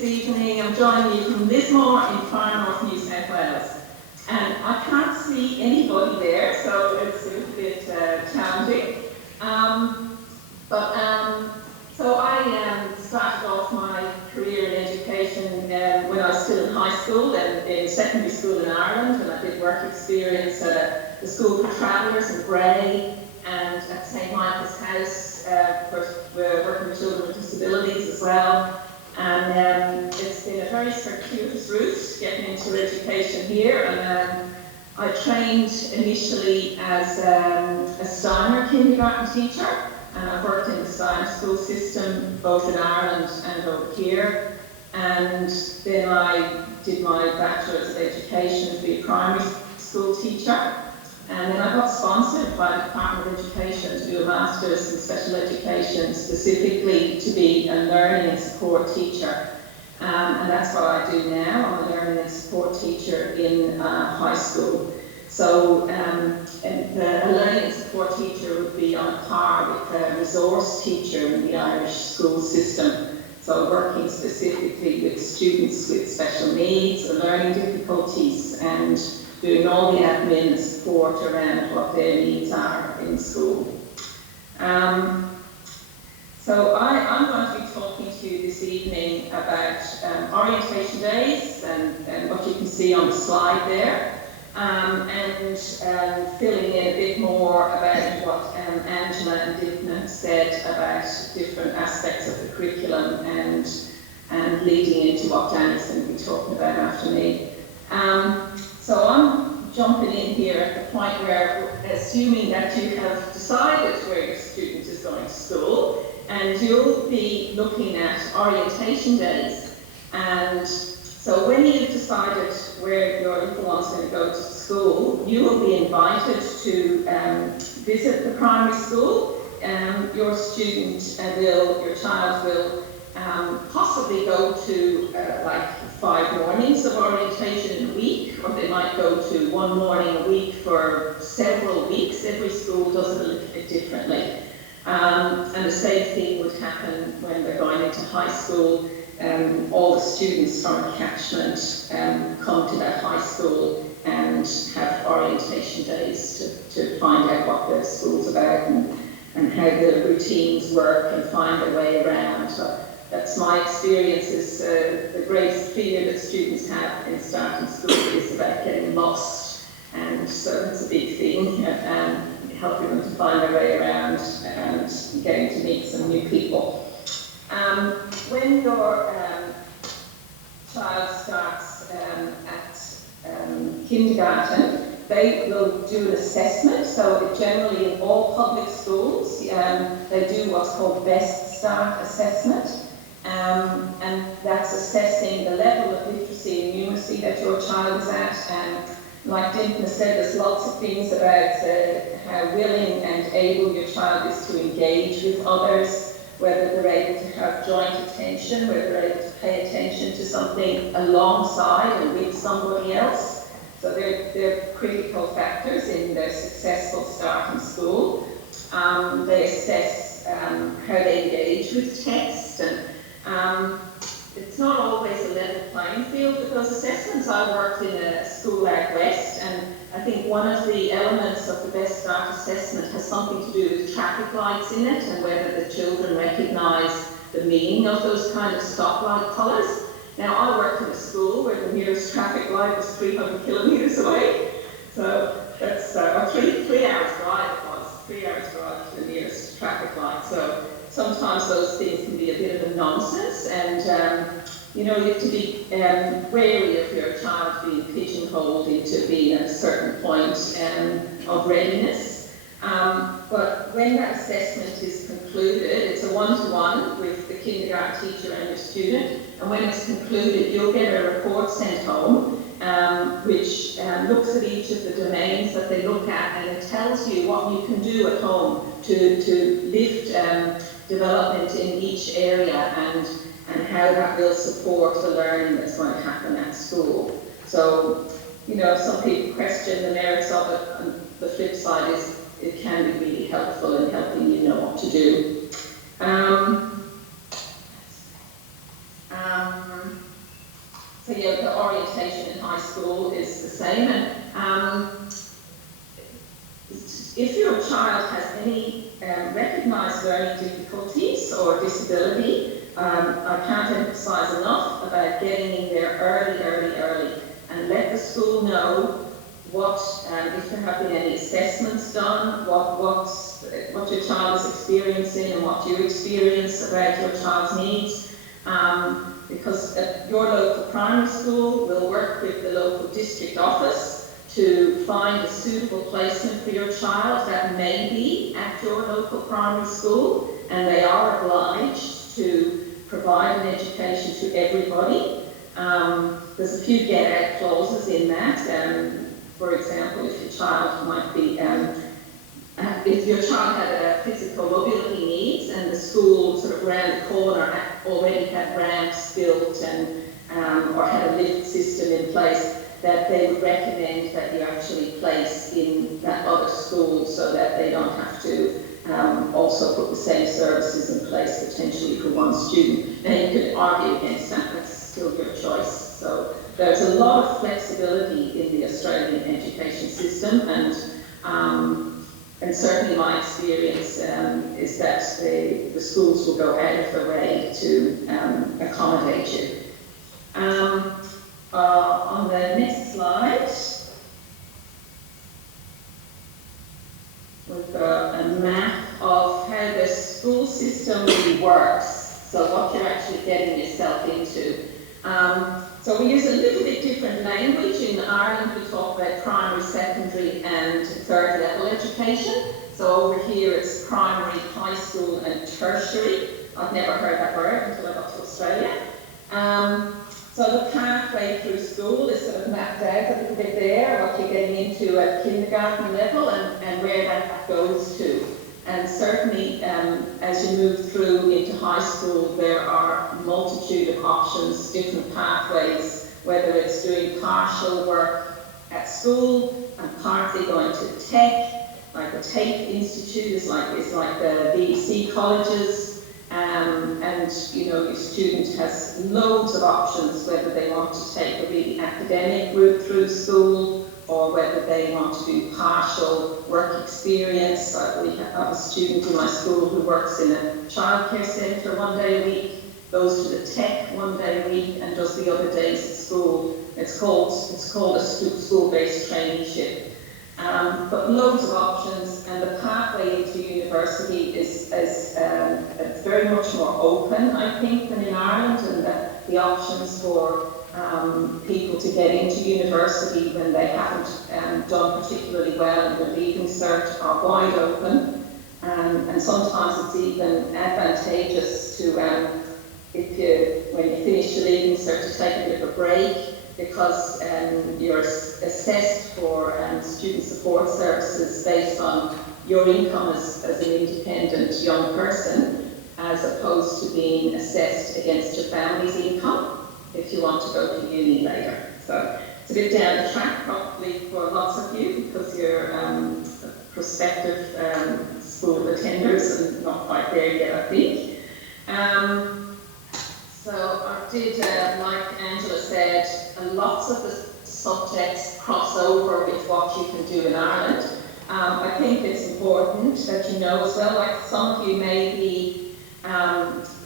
this evening. I'm joining you from Lismore in far north New South Wales. And I can't see anybody there, so it's a little bit challenging. So I started off my career in education when I was still in high school and in secondary school in Ireland, and I did work experience at the School for Travellers in Bray and at St Michael's House for working with children with disabilities as well. And it's been a very circuitous route getting into education here. And I trained initially as a Steiner kindergarten teacher, and I've worked in the Steiner school system both in Ireland and over here. And then I did my Bachelor's of Education to be a primary school teacher. And then I got sponsored by the Department of Education to do a Master's in Special Education, specifically to be a learning and support teacher. And that's what I do now. I'm a learning and support teacher in high school. So a learning and support teacher would be on par with a resource teacher in the Irish school system. So working specifically with students with special needs or learning difficulties and doing all the admin and support around what their needs are in school. So I'm going to be talking to you this evening about orientation days and what you can see on the slide there. And filling in a bit more about what Angela and Dipna said about different aspects of the curriculum and leading into what Danny's going to be talking about after me. So I'm jumping in here at the point where, assuming that you have decided where your student is going to school, and you'll be looking at orientation days. And so when you've decided where your little one's going to go to school, you will be invited to visit the primary school. Your your child will possibly go to like 5 mornings of orientation in a week, or they might go to 1 morning a week for several weeks. Every school does it a little bit differently. And the same thing would happen when they're going into high school. All the students from a catchment come to that high school and have orientation days to find out what the school's about and how the routines work and find their way around. So that's my experience, is the greatest fear that students have in starting school is about getting lost. And so that's a big thing, helping them to find their way around and getting to meet some new people. When your child starts at kindergarten, they will do an assessment. So generally in all public schools, they do what's called Best Start Assessment. And that's assessing the level of literacy and numeracy that your child is at. And like Dipna said, there's lots of things about how willing and able your child is to engage with others, whether they're able to have joint attention, whether they're able to pay attention to something alongside and with somebody else. So they're critical factors in their successful start in school. They assess how they engage with text, and it's not always a level playing field with those assessments. I worked in a school out west, and I think one of the elements of the Best Start Assessment has something to do with traffic lights in it and whether the children recognise the meaning of those kind of stoplight colours. Now, I worked in a school where the nearest traffic light was 300 kilometres away, so that's 3 hours drive it was, 3 hours drive to the nearest traffic light. So sometimes those things can be a bit of a nonsense, and you have to be wary of your child being pigeonholed into being at a certain point of readiness. But when that assessment is concluded, it's a one-to-one with the kindergarten teacher and your student, and when it's concluded, you'll get a report sent home which looks at each of the domains that they look at, and it tells you what you can do at home to lift development in each area and how that will support the learning that's going to happen at school. So, some people question the merits of it, and the flip side is it can be really helpful in helping you know what to do. so yeah, the orientation in high school is the same. And if your child has any recognised learning difficulties or disability, I can't emphasise enough about getting in there early, and let the school know what, if there have been any assessments done, what your child is experiencing and what you experience about your child's needs. Because your local primary school will work with the local district office to find a suitable placement for your child that may be at your local primary school, and they are obliged to provide an education to everybody. There's a few get-out clauses in that. For example, if your child might be, if your child had a physical mobility needs and the school sort of around the corner already had ramps built and or had a lift system in place, that they would recommend that you actually place in that other school so that they don't have to also put the same services in place potentially for one student. Now you could argue against that, that's still your choice. So there's a lot of flexibility in the Australian education system, and certainly my experience is that the schools will go out of their way to accommodate you. On the next slide, we've got a map of how the school system really works, so what you're actually getting yourself into. So we use a little bit different language. In Ireland we talk about primary, secondary and third level education. So over here it's primary, high school and tertiary. I've never heard that word until I got to Australia. So the pathway through school is sort of mapped out a little bit there, what you're getting into at kindergarten level and where that goes to. And certainly as you move through into high school, there are a multitude of options, different pathways, whether it's doing partial work at school and partly going to tech, like the TAFE Institute is like the BBC colleges. And you know, your student has loads of options, whether they want to take a really academic route through school or whether they want to do partial work experience. We have a student in my school who works in a childcare centre one day a week, goes to the tech one day a week and does the other days at school. It's called a school-based traineeship. But loads of options, and the pathway into university is very much more open, I think, than in Ireland, and that the options for people to get into university when they haven't done particularly well in their leaving cert are wide open, and sometimes it's even advantageous to, when you finish your leaving cert, to take a bit of a break, because you're assessed for student support services based on your income as an independent young person, as opposed to being assessed against your family's income if you want to go to uni later. So it's a bit down the track probably for lots of you because you're prospective school attenders and not quite there yet, I think. So I did, like Angela said, lots of the subjects cross over with what you can do in Ireland. I think it's important that you know as well, like some of you may be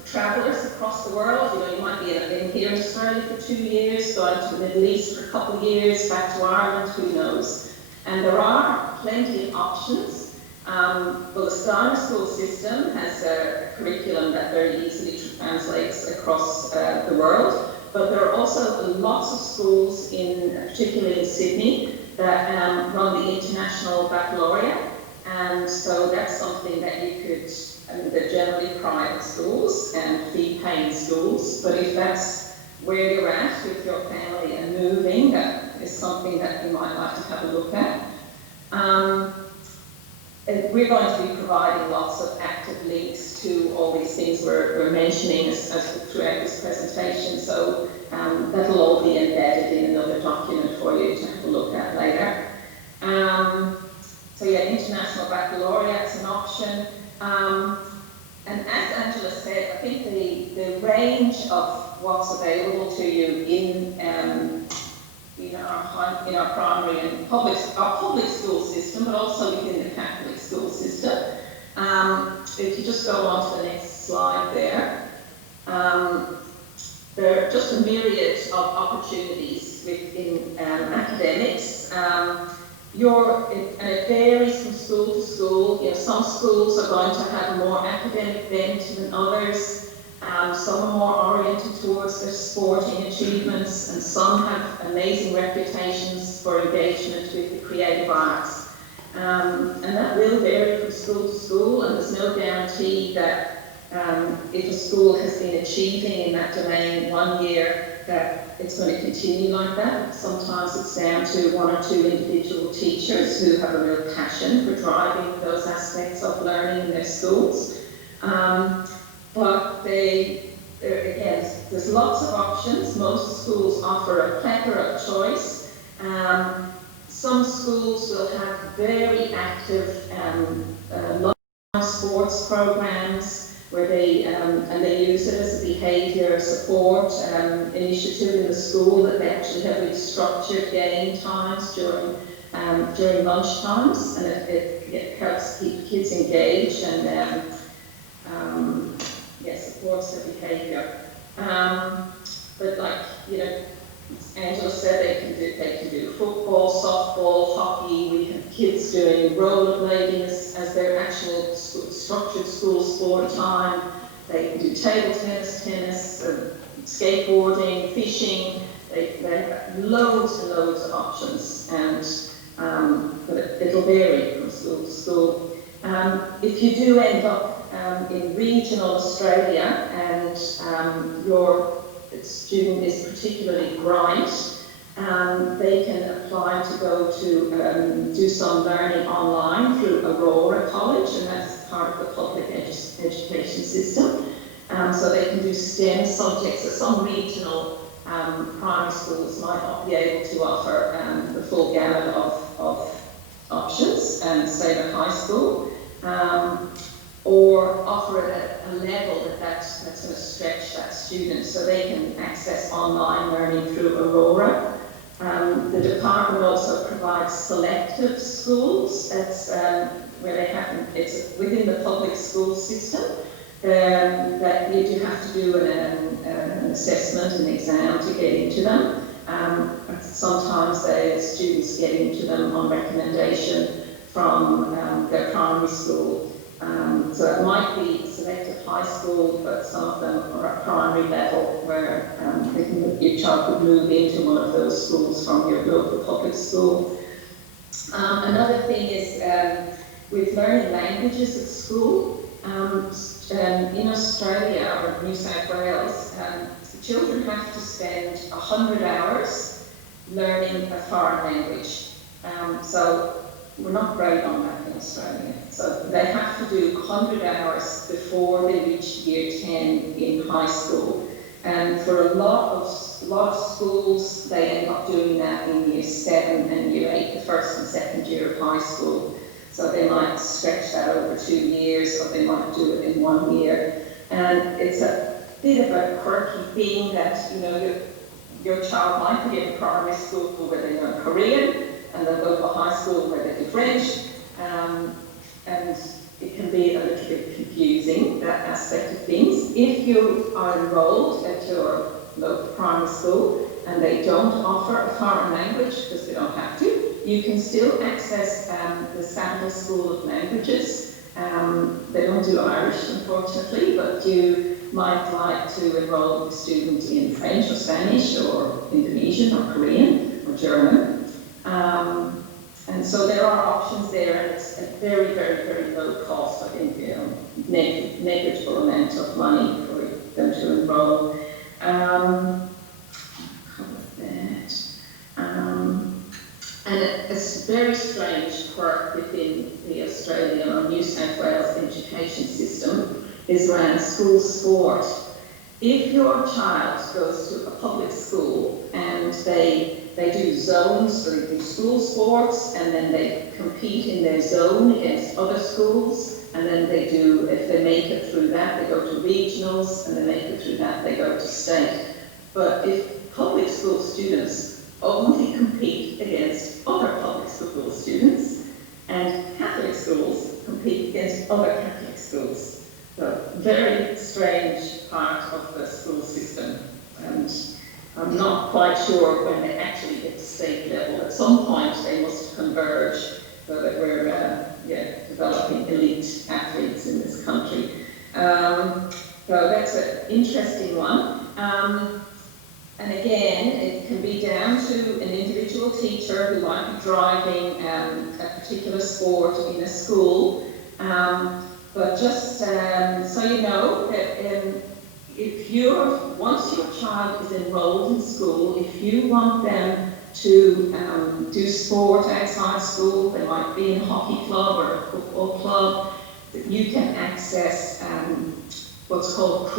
travellers across the world. You know, you might be in here in Australia for 2 years, going to the Middle East for a couple of years, back to Ireland, who knows. And there are plenty of options. Well, the Steiner school system has a curriculum that very easily translates across the world, but there are also lots of schools, particularly in Sydney, that run the International Baccalaureate, and so that's something that you could, I mean, they're generally private schools and fee-paying schools, but if that's where you're at with your family and moving, that is something that you might like to have a look at. We're going to be providing lots of active links to all these things we're mentioning throughout this presentation, so that'll all be embedded in another document for you to have a look at later. So yeah, International Baccalaureate's an option. And as Angela said, I think the range of what's available to you in our primary and public school system, but also within the Catholic school system. If you just go on to the next slide there, there are just a myriad of opportunities within academics. And it varies from school to school. Some schools are going to have a more academic bent than others. Some are more oriented towards their sporting achievements, and some have amazing reputations for engagement with the creative arts. And that will vary from school to school, and there's no guarantee that if a school has been achieving in that domain one year, that it's going to continue like that. Sometimes it's down to one or two individual teachers who have a real passion for driving those aspects of learning in their schools. But again, there's lots of options. Most schools offer a plethora of choice. Some schools will have very active sports programs where they use it as a behaviour support initiative in the school, that they actually have really structured game times during lunch times, and it helps keep kids engaged and supports their behaviour. But Angela said, they can do football, softball, hockey. We have kids doing rollerblading as their actual structured school sport time. They can do table tennis, skateboarding, fishing. They have loads and loads of options, but it'll vary from school to school. If you do end up in regional Australia and your student is particularly bright, they can apply to go to do some learning online through Aurora College, and that's part of the public education system. So they can do STEM subjects that some regional primary schools might not be able to offer the full gamut of options, say at high school. Or offer it at a level that's going to stretch that student, so they can access online learning through Aurora. The department also provides selective schools. That's where it's within the public school system, that you do have to do an assessment, an exam to get into them. Sometimes the students get into them on recommendation from their primary school. So it might be selective high school, but some of them are at primary level, where your child could move into one of those schools from your local public school. Another thing is with learning languages at school. In Australia or New South Wales, children have to spend 100 hours learning a foreign language. So we're not great on that in Australia. So they have to do 100 hours before they reach year 10 in high school. And for a lot of schools, they end up doing that in year 7 and year 8, the first and second year of high school. So they might stretch that over 2 years, or they might do it in 1 year. And it's a bit of a quirky thing that, your child might be in primary school where they learn Korean, and they'll go to high school where they do French, and it can be a little bit confusing, that aspect of things. If you are enrolled at your local primary school and they don't offer a foreign language, because they don't have to, you can still access the Saturday School of Languages. They don't do Irish, unfortunately, but you might like to enroll a student in French or Spanish or Indonesian or Korean or German. And so there are options there, and it's a very, very, very low cost. I think negligible amount of money for them to enroll. And it's a very strange quirk within the Australian or New South Wales education system is around school sport. If your child goes to a public school and they do zones, so they do school sports, and then they compete in their zone against other schools, and then if they make it through that, they go to regionals, and they make it through that, they go to state. But if public school students only compete against other public school students, and Catholic schools compete against other Catholic schools. So, very strange part of the school system. And I'm not quite sure when they actually get to state level. At some point, they must converge so that we're developing elite athletes in this country. So that's an interesting one. And again, it can be down to an individual teacher who might be driving a particular sport in a school. But just so you know, that once your child is enrolled in school, if you want them to do sport outside school, they might be in a hockey club or a football club, you can access what's called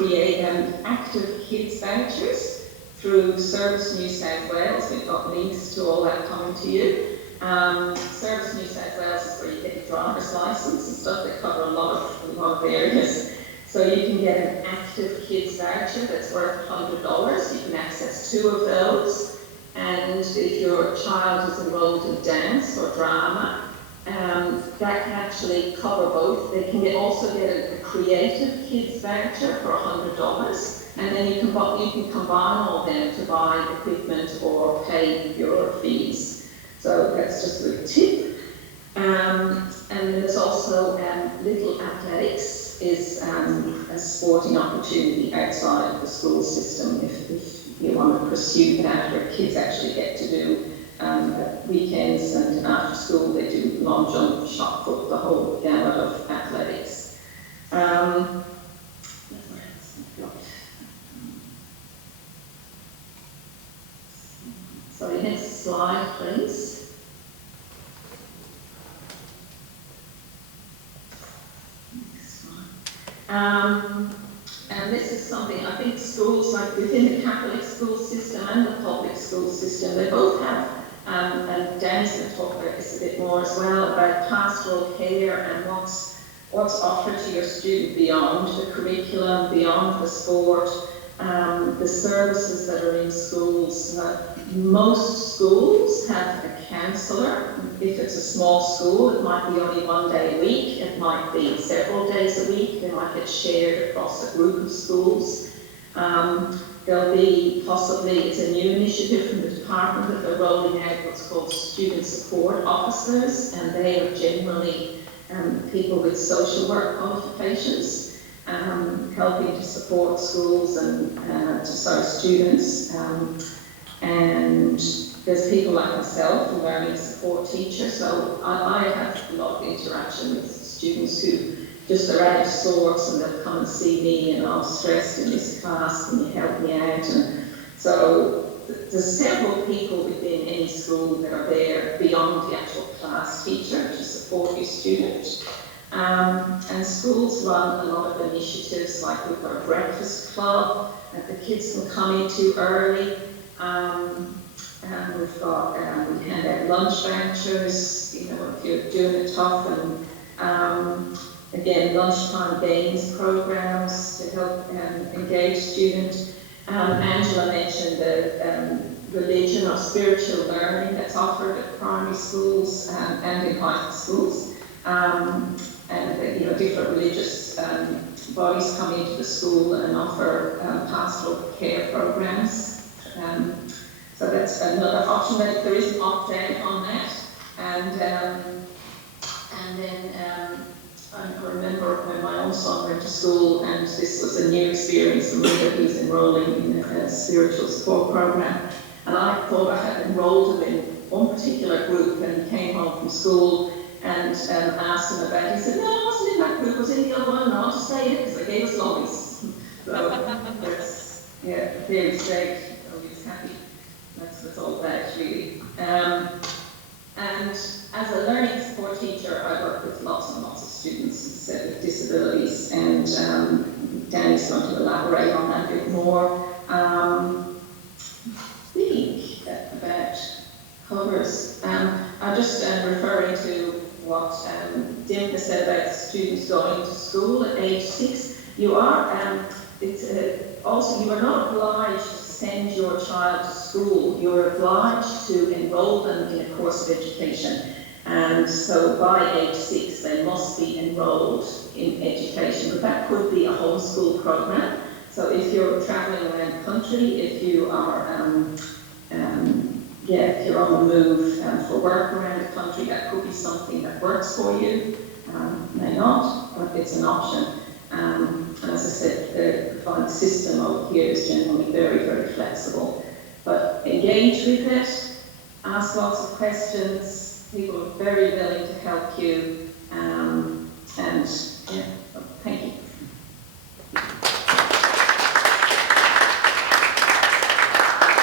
Active Kids Vouchers through Service New South Wales. We've got links to all that coming to you. Service New South Wales is where you get your driver's license and stuff. They cover a lot of areas. So you can get an Active Kids Voucher that's worth $100. You can access 2 of those. And if your child is enrolled in dance or drama, that can actually cover both. They can also get a Creative Kids Voucher for $100. And then you can combine all them to buy equipment or pay your fees. So that's just a tip. And then there's also Little Athletics is a sporting opportunity outside of the school system if you want to pursue that, where kids actually get to do weekends and after school they do long jump, shot put, the whole gamut of athletics. Sorry, next slide, please. And this is something I think schools, like within the Catholic school system and the public school system, they both have, and Danny's going to talk about this a bit more as well, about pastoral care and what's offered to your student beyond the curriculum, beyond the sport, the services that are in schools. Most schools have a counsellor. If it's a small school, it might be only 1 day a week, it might be several days a week, they might get shared across a group of schools. There'll be possibly, it's a new initiative from the department that they're rolling out what's called student support officers, and they are generally people with social work qualifications, helping to support schools and students. And there's people like myself, a learning support teacher, so I have a lot of interaction with students who just are out of sorts and they'll come and see me and I'm stressed in this class, can you help me out? And so there's several people within any school that are there beyond the actual class teacher to support your student. And schools run a lot of initiatives, like we've got a breakfast club that the kids can come into early. And we've got, we hand out lunch vouchers, you know, if you're doing it tough, and again, lunchtime games programs to help engage students. Angela mentioned the religion or spiritual learning that's offered at primary schools and in high schools. And you know, different religious bodies come into the school and offer pastoral care programs. So that's another option, but if there is an opt-out on that. And then I remember when my own son went to school, and this was a new experience for me, that he was enrolling in a spiritual support program. And I thought I had enrolled him in one particular group, and he came home from school and asked him about it. He said, no, I wasn't in that group, I was in the other one, and I just stayed it because they gave us lollies. So that's, yeah, very strange. He was happy. That's all that really. And as a learning support teacher, I work with lots and lots of students with disabilities, and Danny's going to elaborate on that a bit more. Think about covers. I'm just referring to what Dimka said about students going to school at age 6. You are also, you are not obliged to send your child to school, you're obliged to enroll them in a course of education. And so by age 6, they must be enrolled in education. But that could be a homeschool program. So if you're traveling around the country, if you are, if you're on the move for work around the country, that could be something that works for you. May not, but it's an option. And as I said, the system over here is generally very, very flexible. But engage with it, ask lots of questions. People are very willing to help you, and